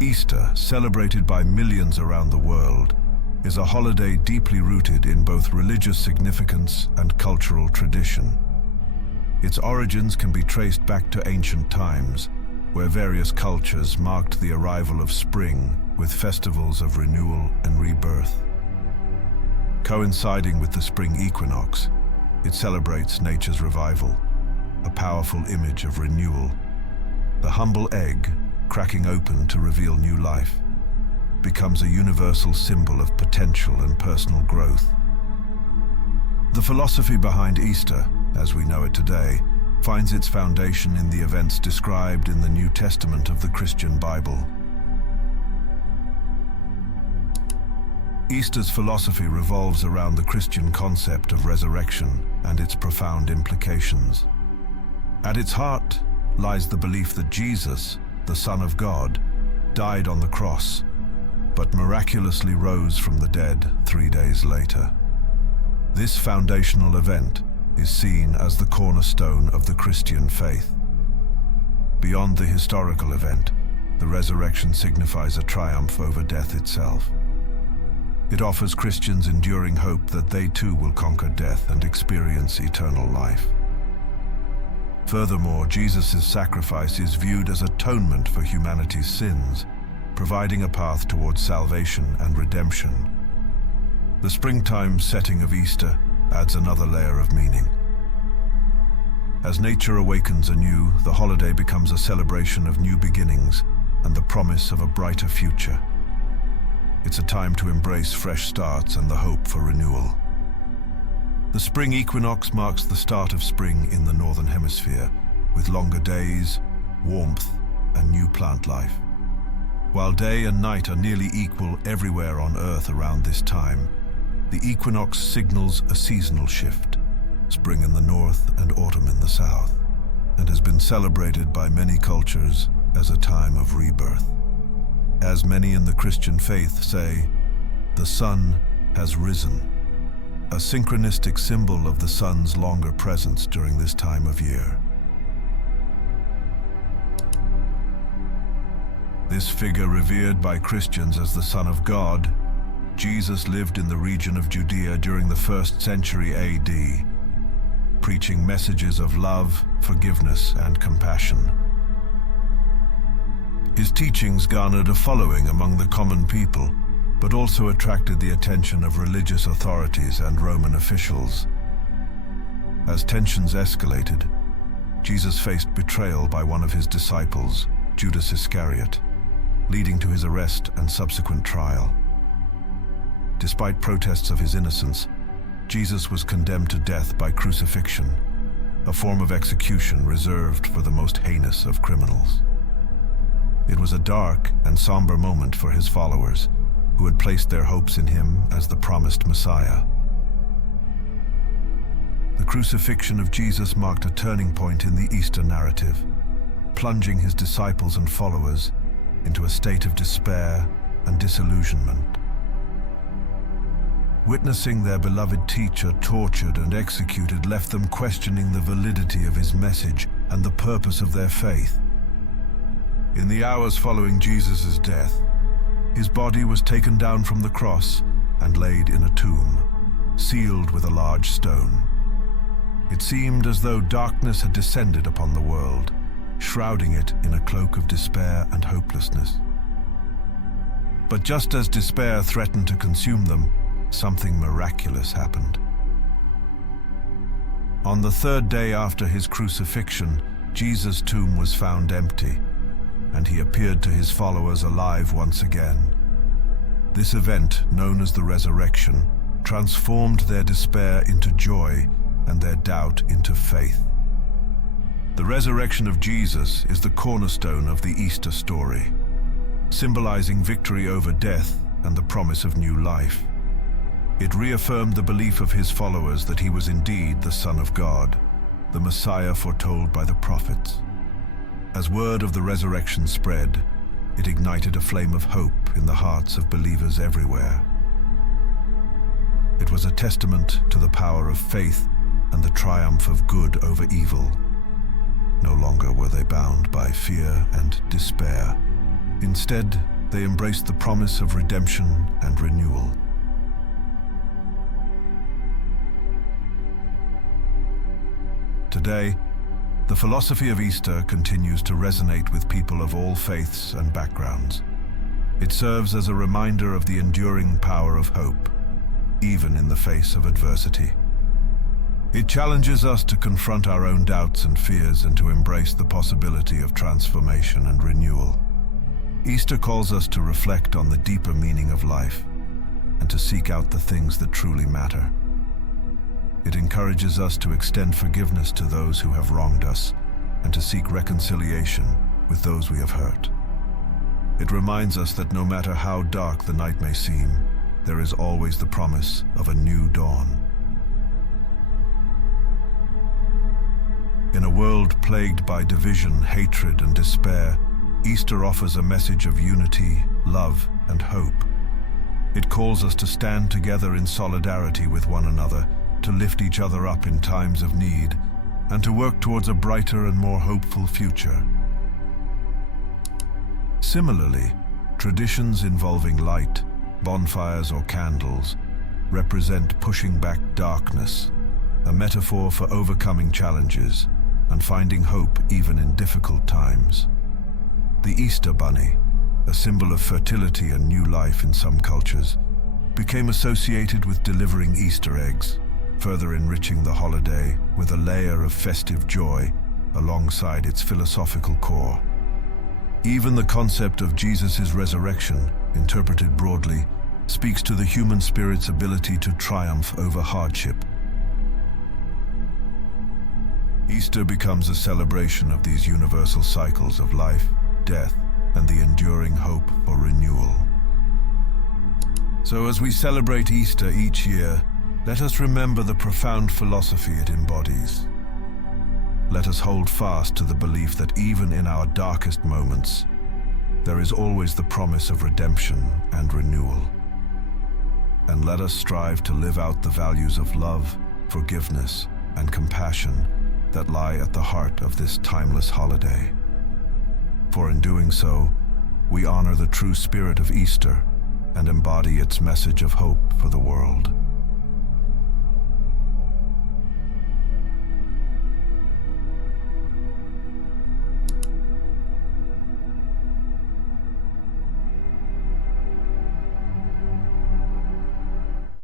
Easter, celebrated by millions around the world, is a holiday deeply rooted in both religious significance and cultural tradition. Its origins can be traced back to ancient times, where various cultures marked the arrival of spring with festivals of renewal and rebirth. Coinciding with the spring equinox, it celebrates nature's revival, a powerful image of renewal. The humble egg, cracking open to reveal new life, becomes a universal symbol of potential and personal growth. The philosophy behind Easter, as we know it today, finds its foundation in the events described in the New Testament of the Christian Bible. Easter's philosophy revolves around the Christian concept of resurrection and its profound implications. At its heart lies the belief that Jesus, the Son of God, died on the cross, but miraculously rose from the dead 3 days later. This foundational event is seen as the cornerstone of the Christian faith. Beyond the historical event, the resurrection signifies a triumph over death itself. It offers Christians enduring hope that they too will conquer death and experience eternal life. Furthermore, Jesus' sacrifice is viewed as atonement for humanity's sins, providing a path towards salvation and redemption. The springtime setting of Easter adds another layer of meaning. As nature awakens anew, the holiday becomes a celebration of new beginnings and the promise of a brighter future. It's a time to embrace fresh starts and the hope for renewal. The spring equinox marks the start of spring in the Northern Hemisphere, with longer days, warmth, and new plant life. While day and night are nearly equal everywhere on Earth around this time, the equinox signals a seasonal shift, spring in the north and autumn in the south, and has been celebrated by many cultures as a time of rebirth. As many in the Christian faith say, the sun has risen, a synchronistic symbol of the sun's longer presence during this time of year. This figure, revered by Christians as the Son of God, Jesus lived in the region of Judea during the 1st century AD, preaching messages of love, forgiveness, and compassion. His teachings garnered a following among the common people, but also attracted the attention of religious authorities and Roman officials. As tensions escalated, Jesus faced betrayal by one of his disciples, Judas Iscariot, leading to his arrest and subsequent trial. Despite protests of his innocence, Jesus was condemned to death by crucifixion, a form of execution reserved for the most heinous of criminals. It was a dark and somber moment for his followers, who had placed their hopes in him as the promised Messiah. The crucifixion of Jesus marked a turning point in the Easter narrative, plunging his disciples and followers into a state of despair and disillusionment. Witnessing their beloved teacher tortured and executed left them questioning the validity of his message and the purpose of their faith. In the hours following Jesus' death, his body was taken down from the cross and laid in a tomb, sealed with a large stone. It seemed as though darkness had descended upon the world, shrouding it in a cloak of despair and hopelessness. But just as despair threatened to consume them, something miraculous happened. On the 3rd day after his crucifixion, Jesus' tomb was found empty, and he appeared to his followers alive once again. This event, known as the resurrection, transformed their despair into joy and their doubt into faith. The resurrection of Jesus is the cornerstone of the Easter story, symbolizing victory over death and the promise of new life. It reaffirmed the belief of his followers that he was indeed the Son of God, the Messiah foretold by the prophets. As word of the resurrection spread, it ignited a flame of hope in the hearts of believers everywhere. It was a testament to the power of faith and the triumph of good over evil. No longer were they bound by fear and despair, Instead, they embrace the promise of redemption and renewal. Today, the philosophy of Easter continues to resonate with people of all faiths and backgrounds. It serves as a reminder of the enduring power of hope, even in the face of adversity. It challenges us to confront our own doubts and fears and to embrace the possibility of transformation and renewal. Easter calls us to reflect on the deeper meaning of life and to seek out the things that truly matter. It encourages us to extend forgiveness to those who have wronged us and to seek reconciliation with those we have hurt. It reminds us that no matter how dark the night may seem, there is always the promise of a new dawn. In a world plagued by division, hatred, and despair, Easter offers a message of unity, love, and hope. It calls us to stand together in solidarity with one another, to lift each other up in times of need, and to work towards a brighter and more hopeful future. Similarly, traditions involving light, bonfires or candles, represent pushing back darkness, a metaphor for overcoming challenges and finding hope even in difficult times. The Easter Bunny, a symbol of fertility and new life in some cultures, became associated with delivering Easter eggs, further enriching the holiday with a layer of festive joy alongside its philosophical core. Even the concept of Jesus' resurrection, interpreted broadly, speaks to the human spirit's ability to triumph over hardship. Easter becomes a celebration of these universal cycles of life, death, and the enduring hope for renewal. So as we celebrate Easter each year, let us remember the profound philosophy it embodies. Let us hold fast to the belief that even in our darkest moments, there is always the promise of redemption and renewal. And let us strive to live out the values of love, forgiveness, and compassion that lie at the heart of this timeless holiday. For in doing so, we honor the true spirit of Easter and embody its message of hope for the world.